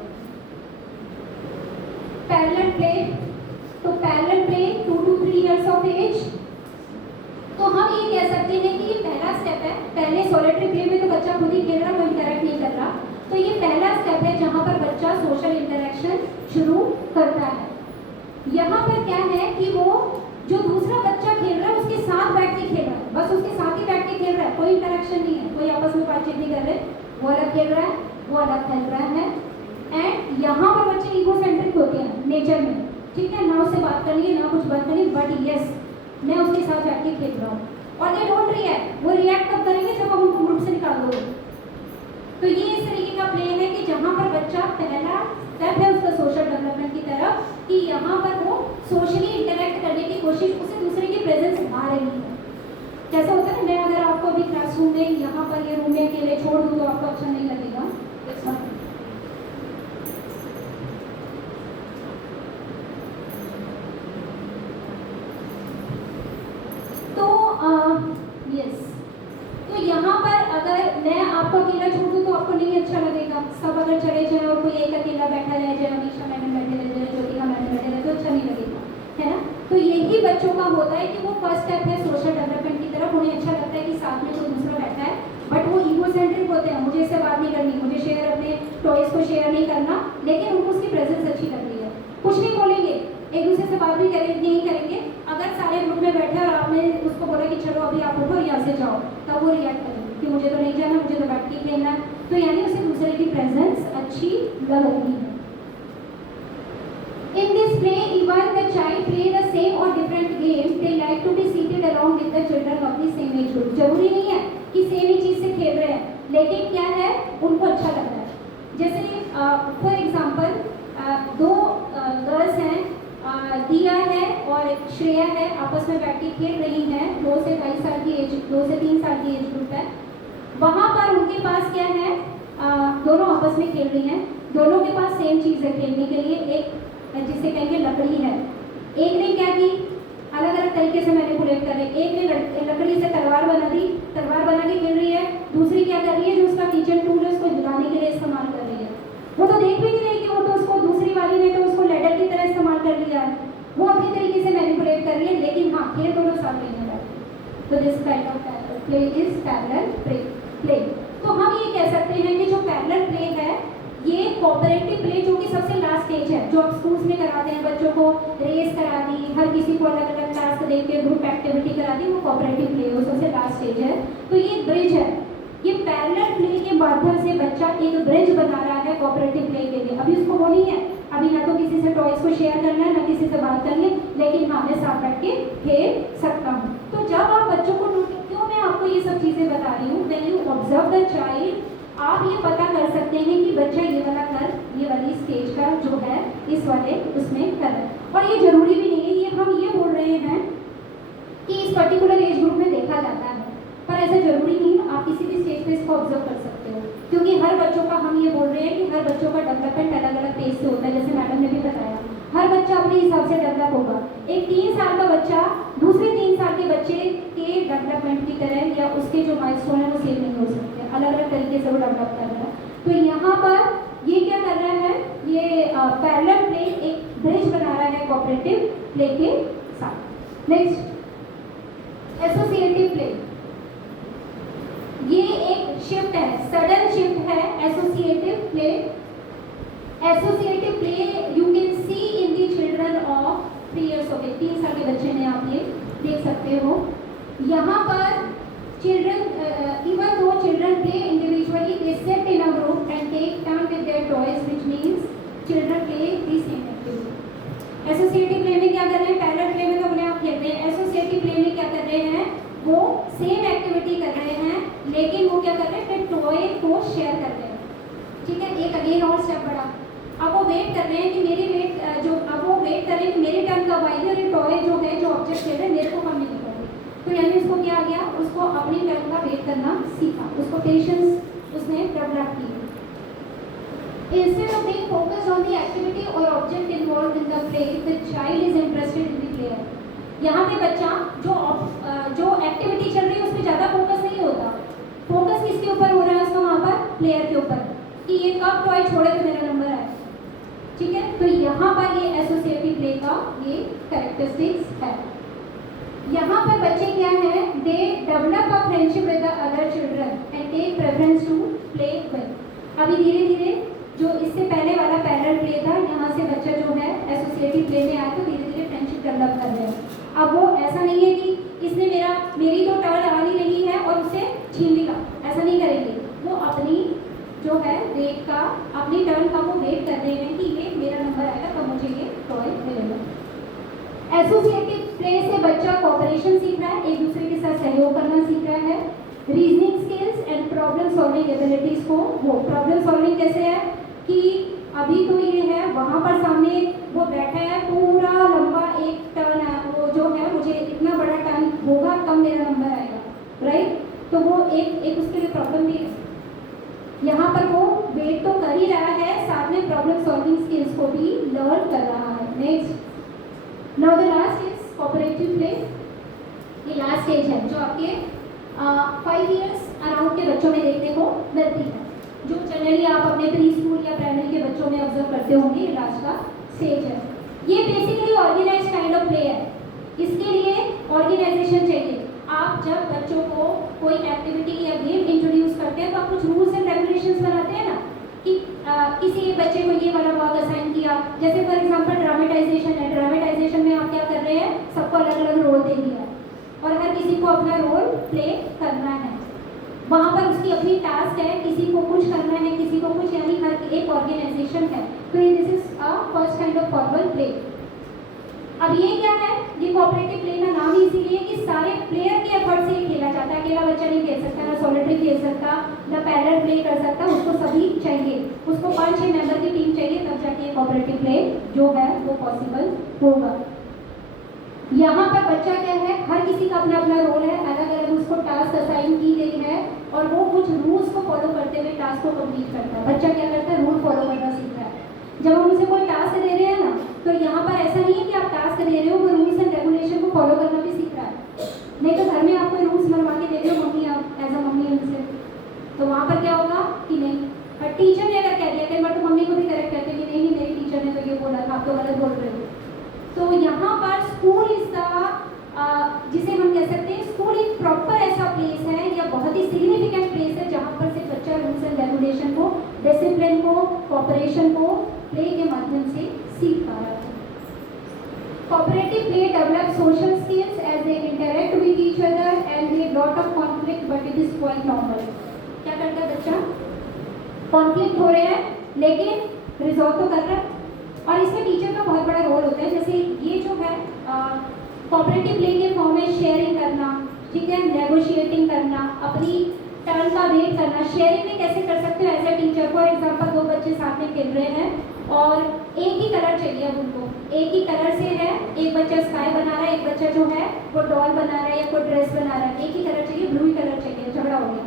parallel play. तो parallel play 2 to 3 years of age, तो हम ये कह सकते हैं कि ये पहला स्टेप है। पहले सोलिटरी प्ले में तो बच्चा खुद ही खेल रहा, कोई इंटरेक्ट नहीं कर रहा, तो ये पहला स्टेप है जहाँ पर बच्चा सोशल इंटरेक्शन शुरू करता है। यहाँ पर क्या है कि वो जो दूसरा बच्चा खेल रहा है उसके साथ बैठ के खेल रहा है, बस उसके साथ ही बैठ के खेल रहा है, कोई इंटरेक्शन नहीं है, कोई आपस में बातचीत नहीं कर रहे, वो अलग खेल रहा है, वो अलग खेल रहा है। एंड यहाँ पर बच्चे ईगो सेंट्रिक होते हैं नेचर में, ठीक है, ना उससे बात करनी है ना कुछ बात करनी, बट यस मैं उसके साथ बैठ के खेल रहा हूँ। और दे डोंट रिएक्ट, वो रिएक्ट कब करेंगे जब हम उनको ग्रुप से निकाल दोगे। तो ये इस तरीके का प्ले है कि जहाँ पर बच्चा पहला स्टेप है उसका सोशल डेवलपमेंट की तरफ, कि यहाँ पर वो सोशली इंटरेक्ट करने की कोशिश, उसे दूसरे की प्रेजेंस आ रही है। कैसा होता है, मैं अगर आपको अभी क्लासरूम में यहाँ पर ये रूम में अकेले छोड़ दूँ तो आपको अच्छा नहीं लगेगा। यस, तो यहाँ पर अगर मैं आपको अकेला छोड़ दूँ तो आपको नहीं अच्छा लगेगा। सब अगर चले जाए और कोई एक अकेला बैठा रह जाए, अमीशा मैडम बैठे रह जाए, ज्योतिका मैडम बैठे रहे, तो अच्छा नहीं लगेगा, है ना। तो यही बच्चों का होता है कि वो फर्स्ट स्टेप है सोशल डेवलपमेंट की तरफ। उन्हें अच्छा लगता है कि साथ में कोई दूसरा बैठा है, बट वो ईगो सेंट्रिक होते हैं, मुझे इससे बात नहीं करनी, मुझे शेयर अपने टॉयज को शेयर नहीं करना, लेकिन उनको उसकी प्रेजेंस अच्छी लग रही है, कुछ नहीं बोलेंगे, एक दूसरे से बात भी नहीं करेंगे। अगर सारे ग्रुप में बैठे और आपने उसको बोला कि चलो अभी आप उठो यहाँ से जाओ, तब वो रिएक्ट करेंगे कि मुझे तो नहीं जाना, मुझे तो बैठ के खेलना है। तो यानी उसे दूसरे की प्रेजेंस अच्छी लग रही है। In this play, even the child play the same or different game, they like to be seated along with the children of the same age group. जरूरी नहीं है कि सेम ही चीज़ से खेल रहे हैं, लेकिन क्या है उनको अच्छा लग रहा है। जैसे फॉर एग्जाम्पल दो गर्ल्स हैं, दिया है और श्रेया है, आपस में बैठ के खेल रही हैं, 2 से 2.5 साल की एज, 2 से 3 साल की एज ग्रुप है। वहाँ पर उनके पास क्या है, दोनों आपस में खेल रही हैं, दोनों के पास सेम चीज़ है खेलने के लिए, एक जिसे कहेंगे लकड़ी है। एक ने क्या की, अलग अलग तरीके से मैनिपुलेट कर रहे, एक ने लकड़ी से तलवार बना दी, तलवार बना के खेल रही है, दूसरी क्या कर रही है, जो उसका किचन टूल है उसको हिलाने के लिए इस्तेमाल कर रही है। वो तो देख भी नहीं रही कि वो तो उसको, दूसरी वाली ने तो उसको लेडर की तरह इस्तेमाल कर लिया है, वो अपनी तरीके से मैनिपुलेट कर रही है, लेकिन हाँ खेल दोनों साथ नहीं हो रहा है। तो this kind of play is parallel play. तो हम ये कह सकते हैं कि जो पैरेलल प्ले है ये कोऑपरेटिव प्ले, जो कि सबसे लास्ट स्टेज है, जो आप स्कूल्स में कराते हैं, बच्चों को रेस करा दी, हर किसी को अलग अलग टास्क दे के ग्रुप एक्टिविटी करा दी, वो कोऑपरेटिव प्ले वो सबसे लास्ट स्टेज है। तो ये ब्रिज है, ये पैरेलल प्ले के माध्यम से बच्चा एक ब्रिज बना रहा है कोऑपरेटिव प्ले के लिए। अभी उसको वो नहीं है, अभी ना तो किसी से टॉयज को शेयर करना है, ना किसी से बात करनी, लेकिन हाँ मैं साथ बैठ के खेल सकता हूँ। तो जब आप बच्चों को, क्यों मैं आपको ये सब चीज़ें बता रही हूँ, when you observe the child, आप ये पता कर सकते हैं कि बच्चा ये वाला कर, ये वाली स्टेज का जो है इस वाले उसमें कर रहा है। और ये जरूरी भी नहीं है, ये हम ये बोल रहे हैं कि इस पर्टिकुलर एज ग्रुप में देखा जाता है, पर ऐसा जरूरी नहीं है, आप किसी भी स्टेज पे इसको ऑब्जर्व कर सकते हैं। सकते हो, क्योंकि हर बच्चों का, हम ये बोल रहे हैं कि हर बच्चों का डेवलपमेंट अलग अलग पेज से होता है, जैसे मैडम ने भी बताया, हर बच्चा अपने हिसाब से डेवलप होगा। एक 3 साल का बच्चा दूसरे 3 साल के बच्चे के डेवलपमेंट की तरह या उसके जो माइलस्टोन है वो सेम नहीं हो सकते, अलग अलग तरीके से वो डेवलप कर रहा है। तो यहाँ पर ये क्या कर रहा है, ये पैरेलल प्ले एक ब्रिज बना रहा है कोऑपरेटिव प्ले के साथ। नेक्स्ट, एसोसिएटिव प्ले, ये एक शिफ्ट है, सडन शिफ्ट है associative play. Associative play you can see in the children of 3 years okay, 3 साल के बच्चे में आप ये देख सकते हो। यहाँ पर children, even though children play individually, they sit in a group and take turn with their toys, which means children play the same activity. Associative play में क्या कर रहे हैं, पैरेलल प्ले में तो अपने आप खेलते हैं, एसोसिएटिव प्ले में क्या कर रहे हैं, वो सेम एक्टिविटी कर रहे हैं, लेकिन वो क्या कर रहे हैं, टॉय को शेयर कर रहे हैं। ठीक है, एक अगेन और स्टेप बढ़ा, अब वो वेट कर रहे हैं कि मेरी वेट जो, अब वो वेट कर रहे हैं कि मेरी टर्न कब आएगी और ये टॉय जो है, जो ऑब्जेक्ट ले रहे हैं, मेरे को कब मिलेगा। तो यानी उसको क्या आ गया, उसको अपनी टर्न का वेट करना सीखा, उसको पेशेंस उसने डेवलप की। Instead of being focused on the activity or object involved in the play, the child is interested in the player. यहाँ पे बच्चा जो एक्टिविटी चल रही है उसमें ज़्यादा फोकस नहीं होता, फोकस किसके ऊपर हो रहा है उसका, वहाँ पर प्लेयर के ऊपर, कि ये कब टॉय छोड़े तो मेरा नंबर आए। ठीक है, तो यहाँ पर ये एसोसिएटिव प्ले का ये कैरेक्टरिस्टिक्स है। यहाँ पर बच्चे क्या है, they develop a friendship with the other children and take preference to play with. अभी धीरे धीरे जो इससे पहले वाला पैरेलल प्ले था, यहाँ से बच्चा जो है एसोसिएटिव प्ले में आया तो धीरे धीरे फ्रेंडशिप डेवलप कर रहे हैं। अब वो ऐसा नहीं है कि इसने मेरी तो टर्न आनी नहीं है और उसे छीन लिया, ऐसा नहीं करेंगे, वो अपनी जो है वेट का, अपनी टर्न का वो वेट कर रहे हैं कि ये मेरा नंबर आएगा तब मुझे ये टॉय मिलेगा। एसोसिएटिव प्ले से बच्चा कोऑपरेशन सीख रहा है, एक दूसरे के साथ सहयोग करना सीख रहा है, reasoning skills and problem solving abilities को, वो प्रॉब्लम सॉल्विंग कैसे है कि अभी तो ये है, वहाँ पर सामने वो बैठा है, पूरा लंबा एक टर्न है, वो जो है मुझे इतना बड़ा टर्न होगा तब मेरा नंबर आएगा, राइट। तो वो एक उसके लिए प्रॉब्लम भी है, यहाँ पर वो वेट तो कर ही रहा है, साथ में प्रॉब्लम सॉल्विंग स्किल्स को भी लर्न कर रहा है। Next, now the last is cooperative play. ये लास्ट स्टेज है जो आपके 5 years अराउंड के बच्चों में देखने को मिलती है, जो जनरली आप अपने प्री स्कूल या प्राइमरी के बच्चों में ऑब्जर्व करते होंगे। ये लास्ट का स्टेज है, ये basically organize kind of play है, इसके लिए ऑर्गेनाइजेशन चाहिए। आप जब बच्चों को कोई एक्टिविटी या गेम इंट्रोड्यूस करते हैं तो आप कुछ रूल्स एंड रेगुलेशंस बनाते हैं ना, कि किसी बच्चे को ये वाला वर्क असाइन किया, जैसे फॉर एग्जांपल ड्रामेटाइजेशन है, ड्रामेटाइजेशन में आप क्या कर रहे हैं, सबको अलग अलग रोल दे दिया और हर किसी को अपना रोल प्ले करना है, वहाँ पर उसकी अपनी टास्क है, किसी को कुछ करना है, किसी को कुछ, यानी हर एक ऑर्गेनाइजेशन है। तो ये this is a first kind of formal play. अब ये क्या है, ये कोऑपरेटिव प्ले का नाम ही इसीलिए कि सारे प्लेयर के एफर्ट से खेला जाता है, अकेला बच्चा नहीं खेल सकता, ना सॉलिटरी खेल सकता, ना पैरेलल प्ले कर सकता, उसको सभी चाहिए, उसको 5-6 मेंबर की टीम चाहिए, तब जाके कोऑपरेटिव प्ले जो है वो पॉसिबल होगा। यहाँ पर बच्चा क्या है, हर किसी का अपना अपना रोल है, अलग अलग उसको टास्क असाइन की गई है और वो कुछ रूल्स को फॉलो करते हुए टास्क को कंप्लीट करता है। बच्चा क्या करता है, रूल फॉलो करना सीखता है। जब हम उसे कोई टास्क दे रहे हैं ना, तो यहाँ पर ऐसा नहीं है कि आप टास्क दे रहे हो, वो रूल्स एंड रेगुलेशन को फॉलो करना भी सीख रहा है। नहीं तो घर में आप कोई रूल्स बनवा के दे रहे हो मम्मी, आप एज अ मम्मी उनसे, तो वहाँ पर क्या होगा कि नहीं, और टीचर ने अगर कह दिया, कई बार तो मम्मी को भी करेक्ट करते हैं कि नहीं मेरी टीचर ने तो ये बोला था, आप तो गलत बोल रहे हो। तो यहाँ पर स्कूल इस जिसे हम कह सकते हैं, स्कूल एक प्रॉपर ऐसा प्लेस है या बहुत ही सिग्निफिकेंट प्लेस है जहाँ पर से बच्चा रूल्स एंड रेगुलेशन को, डिसिप्लिन को, कोऑपरेशन को प्ले के माध्यम से सीख पा रहा है। Cooperative play develop social skills as they interact with each other and they lot of conflict, but it is quite normal. क्या करता है बच्चा, कॉन्फ्लिक्ट हो रहे हैं लेकिन रिजॉल्व तो कर रहा है, और इसमें टीचर का बहुत बड़ा रोल होता है। जैसे ये जो है कोऑपरेटिव प्ले के फॉर्म में शेयरिंग करना, ठीक है, नेगोशिएटिंग करना, अपनी टर्न का वेट करना। शेयरिंग में कैसे कर सकते हो as a teacher, for example 2 बच्चे साथ में खेल रहे हैं और एक ही कलर चाहिए, अब उनको एक ही कलर से है, एक बच्चा स्काई बना रहा है, एक बच्चा जो है वो डॉल बना रहा है या कोई ड्रेस बना रहा है, एक ही कलर चाहिए, ब्लू ही कलर चाहिए, झगड़ा हो गया।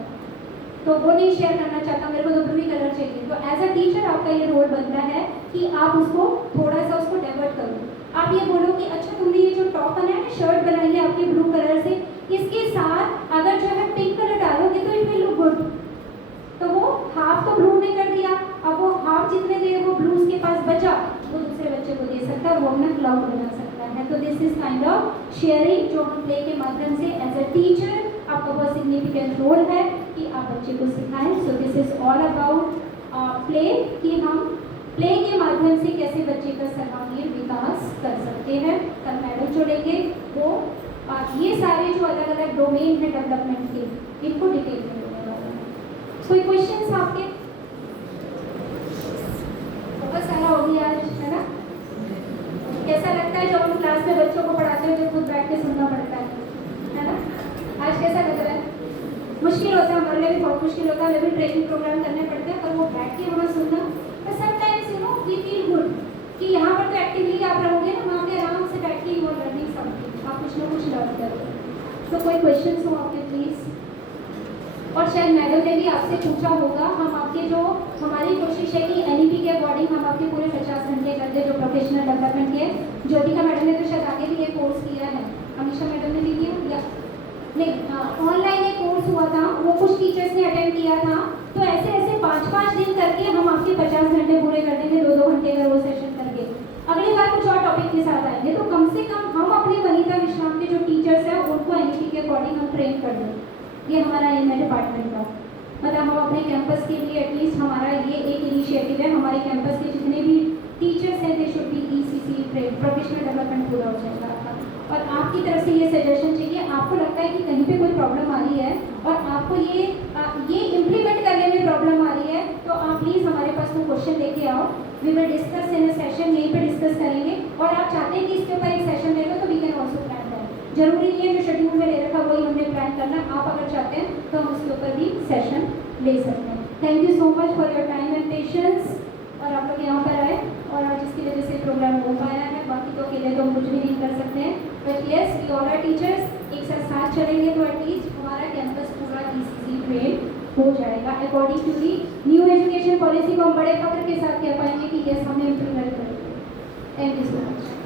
तो वो नहीं शेयर करना चाहता, मेरे को तो ब्लू ही कलर चाहिए। तो एज अ टीचर आपका ये रोल बनता है कि आप उसको थोड़ा सा उसको डाइवर्ट करो। आप ये बोलो कि अच्छा तुमने ये जो टॉप बनाया है, शर्ट बनाई है आपके ब्लू कलर से, इसके साथ अगर जो है पिंक कलर डालोगे तो इट विल लुक गुड। तो वो हाफ तो ब्लू ने कर दिया, अब वो हाफ जितने देर वो ब्लू उसके पास बचा वो दूसरे बच्चे को दे सकता है और वो अपना क्लाउड बना सकता है। तो this is kind of sharing जो हम प्ले के माध्यम से एज अ टीचर आपका बहुत सिग्निफिकेंट रोल है कि आप बच्चे को सिखाएं। सो this is all about play, कि हम प्ले के माध्यम से कैसे बच्चे का सर्वांगीण विकास कर सकते हैं। कल मैडम जो लेंगे वो ये सारे जो अलग अलग डोमेन है डेवलपमेंट के, इनको डिटेल में बोलने वाला है। कोई क्वेश्चंस आपके? बहुत सारा हो गया आज, है ना? कैसा लगता है जब हम क्लास में बच्चों को पढ़ाते हैं तो खुद बैठ के सुनना पड़ता है ना? आज कैसा लग रहा है? मुश्किल होता है, हमारे लिए भी बहुत मुश्किल होता है, हमें भी ट्रेनिंग प्रोग्राम करने पड़ते हैं, पर वो बैठ के वहाँ सुनना, पर sometimes you know we feel good कि यहाँ पर तो एक्टिवली आप रहोगे ना, वहाँ पे आराम से बैठ के यू आर लर्निंग समथिंग, आप कुछ ना कुछ लर्न करोगे। तो कोई क्वेश्चन हो आपके प्लीज़? और शायद मैडम ने भी आपसे पूछा होगा, हम आपके जो हमारी कोशिश है कि एनईपी के अकॉर्डिंग हम आपके पूरे 50 घंटे कर दे जो प्रोफेशनल डेवलपमेंट के। ज्योतिका मैडम ने तो शायद आगे भी एक कोर्स किया है, अमीशा मैडम ने भी किया या नहीं? हाँ, ऑनलाइन एक कोर्स हुआ था, वो कुछ टीचर्स ने अटेंड किया था। तो ऐसे ऐसे 5-5 दिन करके हम आपके 50 घंटे पूरे कर देंगे, 2-2 घंटे का रोज सेशन करके। अगली बार कुछ और टॉपिक के साथ आएंगे, तो कम से कम हम अपने वनिता विश्राम के जो टीचर्स हैं उनको एनईपी के अकॉर्डिंग हम ट्रेन कर दें। ये हमारा एम है डिपार्टमेंट का, मतलब हम अपने कैंपस के लिए एटलीस्ट हमारा ये एक इनिशिएटिव है, हमारे कैंपस के जितने भी टीचर्स हैं they should be ECC train, professional development पूरा हो जाएगा आपका। और आपकी तरफ से ये सजेशन चाहिए, आपको लगता है कि कहीं पे कोई प्रॉब्लम आ रही है और आपको ये इम्प्लीमेंट करने में प्रॉब्लम आ रही है, तो आप प्लीज़ हमारे पास वो क्वेश्चन लेके आओ। We will discuss in a session, यहीं पे डिस्कस करेंगे। और आप चाहते हैं कि इसके ऊपर एक सेशन ले लो तो we can also plan that. जरूरी नहीं है जो शेड्यूल में ले रखा वही हमने प्लान करना, आप अगर चाहते हैं तो हम उसके ऊपर भी सेशन ले सकते हैं। Thank you so much for your time and patience, और आप लोग यहाँ पर आए और आज इसकी वजह से प्रोग्राम हो पाया है। बाकी तो अकेले तो हम कुछ भी नहीं कर सकते हैं, but yes we all are teachers एक साथ चलेंगे तो एटलीस्ट हमारा कैंपस पूरा ईसीसी ट्रेन हो जाएगा according to the new education policy को हम बड़े फख्र के साथ कह पाएंगे कि येस हमने इम्प्लीमेंट कर दिया। Thank you so much.